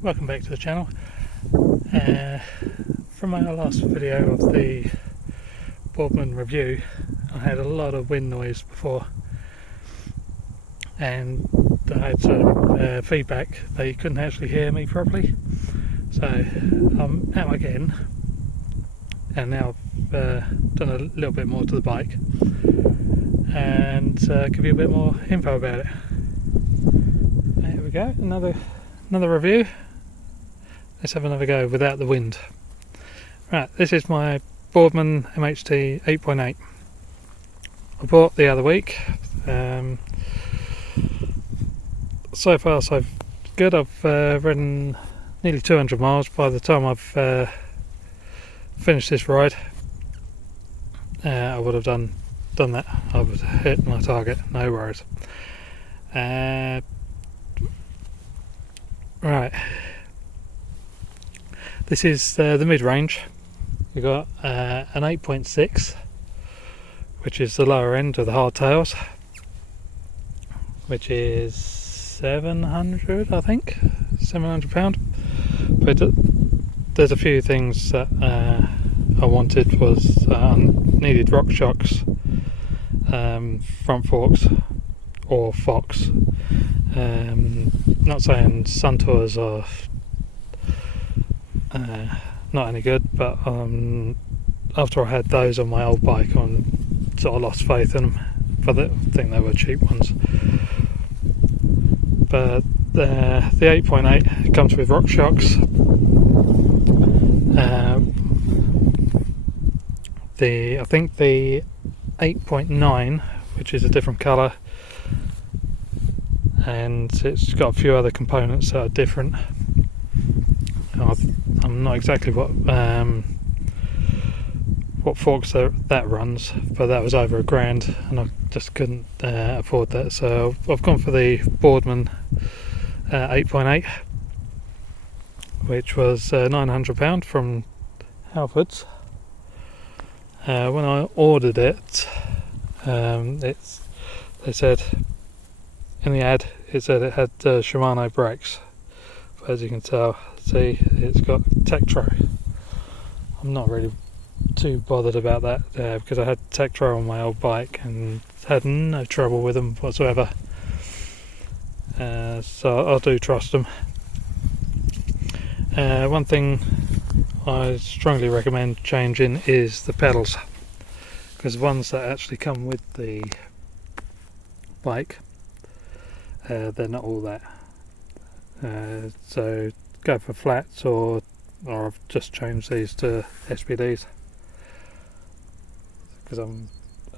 welcome back to the channel. From our last video of the Boardman review, I had a lot of wind noise before, and I had some feedback that you couldn't actually hear me properly. So I'm out again, and now I've done a little bit more to the bike and give you a bit more info about it. Here we go, another review. Let's have another go without the wind. Right, this is my Boardman MHT 8.8. I bought the other week. So far so good. I've ridden nearly 200 miles by the time I've finished this ride. I would have done that. I would have hit my target, no worries. Right, this is the mid-range. You've got an 8.6, which is the lower end of the hardtails, which is 700, I think, £700. But there's a few things that I wanted. Was needed rock shocks, front forks or Fox. Not saying Suntours are not any good, but after I had those on my old bike, I sort of lost faith in them. I think they were cheap ones. But the 8.8 comes with rock shocks. I think the 8.9, which is a different colour, and it's got a few other components that are different. I'm not exactly what forks that runs, but that was over £1,000 and I just couldn't afford that, so I've gone for the Boardman 8.8, which was £900 from Halfords. When I ordered it, they said in the ad, it said it had Shimano brakes, but as you can see, it's got Tektro. I'm not really too bothered about that because I had Tektro on my old bike and had no trouble with them whatsoever, so I do trust them. One thing I strongly recommend changing is the pedals, because the ones that actually come with the bike, they're not all that. So go for flats, or I've just changed these to SPDs because I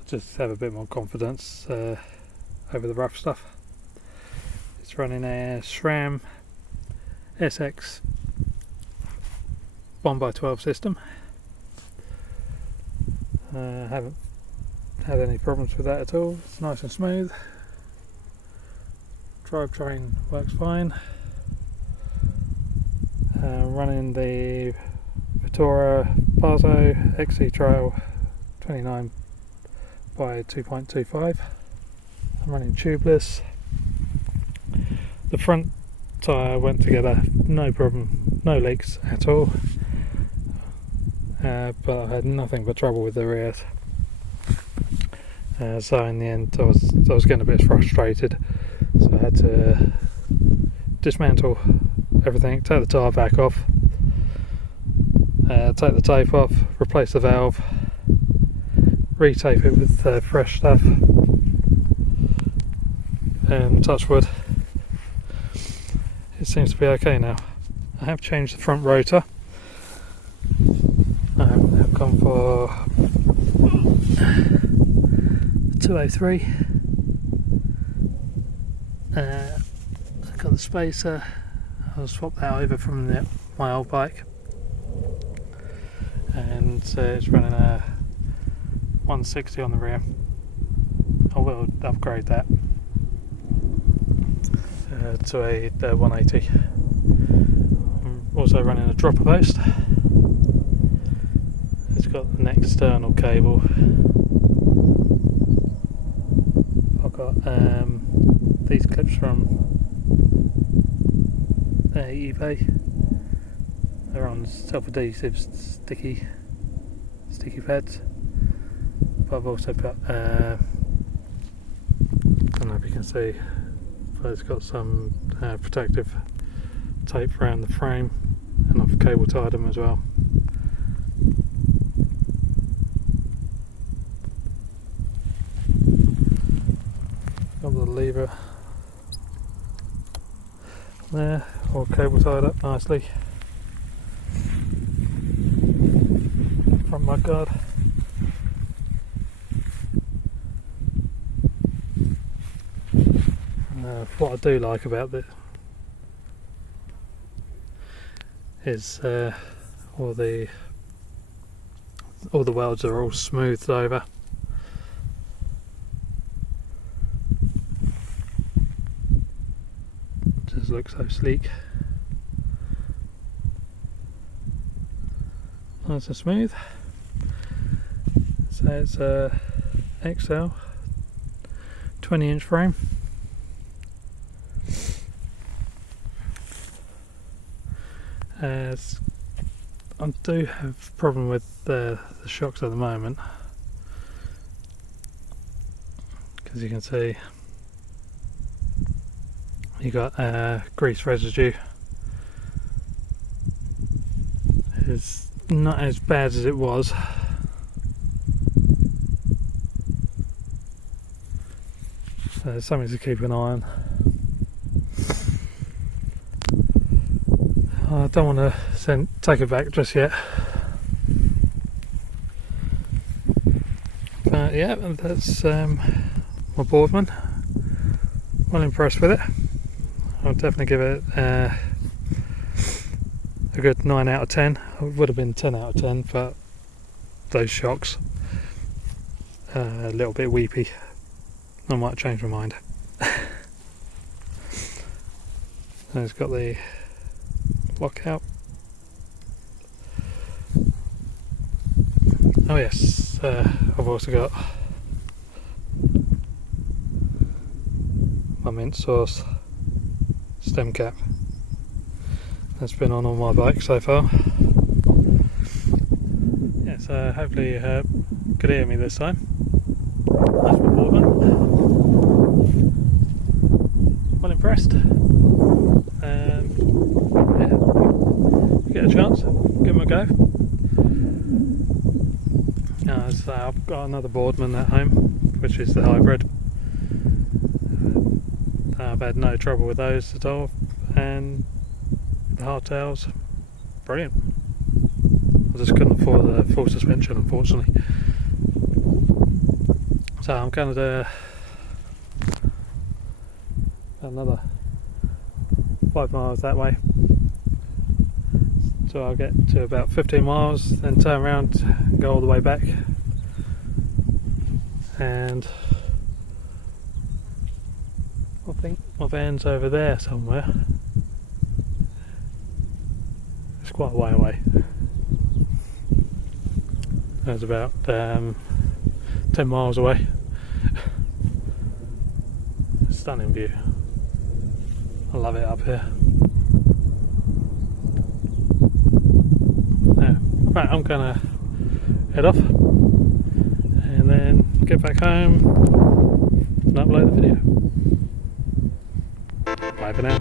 just have a bit more confidence over the rough stuff. It's running a SRAM SX 1x12 system. Haven't had any problems with that at all. It's nice and smooth. Drivetrain works fine. Running the Vittora Pazo XC Trail 29 by 2.25. I'm running tubeless. The front tyre went together, no problem, no leaks at all. But I had nothing but trouble with the rears. So in the end, I was getting a bit frustrated. So I had to dismantle everything, take the tyre back off, take the tape off, replace the valve, retape it with fresh stuff, and touch wood, it seems to be okay now. I have changed the front rotor. I've gone for 203. I've got the spacer. I'll swap that over from my old bike, and it's running a 160 on the rear. I will upgrade that to a 180. I'm also running a dropper post. It's got an external cable. I've got these clips from eBay. They're on self-adhesive sticky pads. But I've also put, I don't know if you can see, but it's got some protective tape around the frame, and I've cable tied them as well. Got the lever there, all cable tied up nicely. Front mud guard. What I do like about this is all the welds are all smoothed over. Just looks so sleek, nice and smooth. So it's a XL 20-inch frame. I do have a problem with the shocks at the moment, because you can see you got grease residue. It's not as bad as it was. So it's something to keep an eye on. I don't want to take it back just yet. But yeah, that's my Boardman. Well impressed with it. I'll definitely give it a good 9 out of 10. It would have been 10 out of 10, but those shocks a little bit weepy. I might change my mind. And it's got the lockout. Oh yes, I've also got my mint sauce stem cap. That's been on my bike so far. Yeah, so hopefully you could hear me this time. That's my Boardman. Well impressed. Yeah, get a chance, give them a go. So I've got another Boardman at home, which is the hybrid. I've had no trouble with those at all, and the hardtails, brilliant. I just couldn't afford the full suspension, unfortunately. So I'm going to do another 5 miles that way. So I'll get to about 15 miles, then turn around and go all the way back. And I think my van's over there somewhere. It's quite a way away. It's about 10 miles away. Stunning view. I love it up here. Now, right, I'm gonna head off and then get back home and upload the video. Bye for now.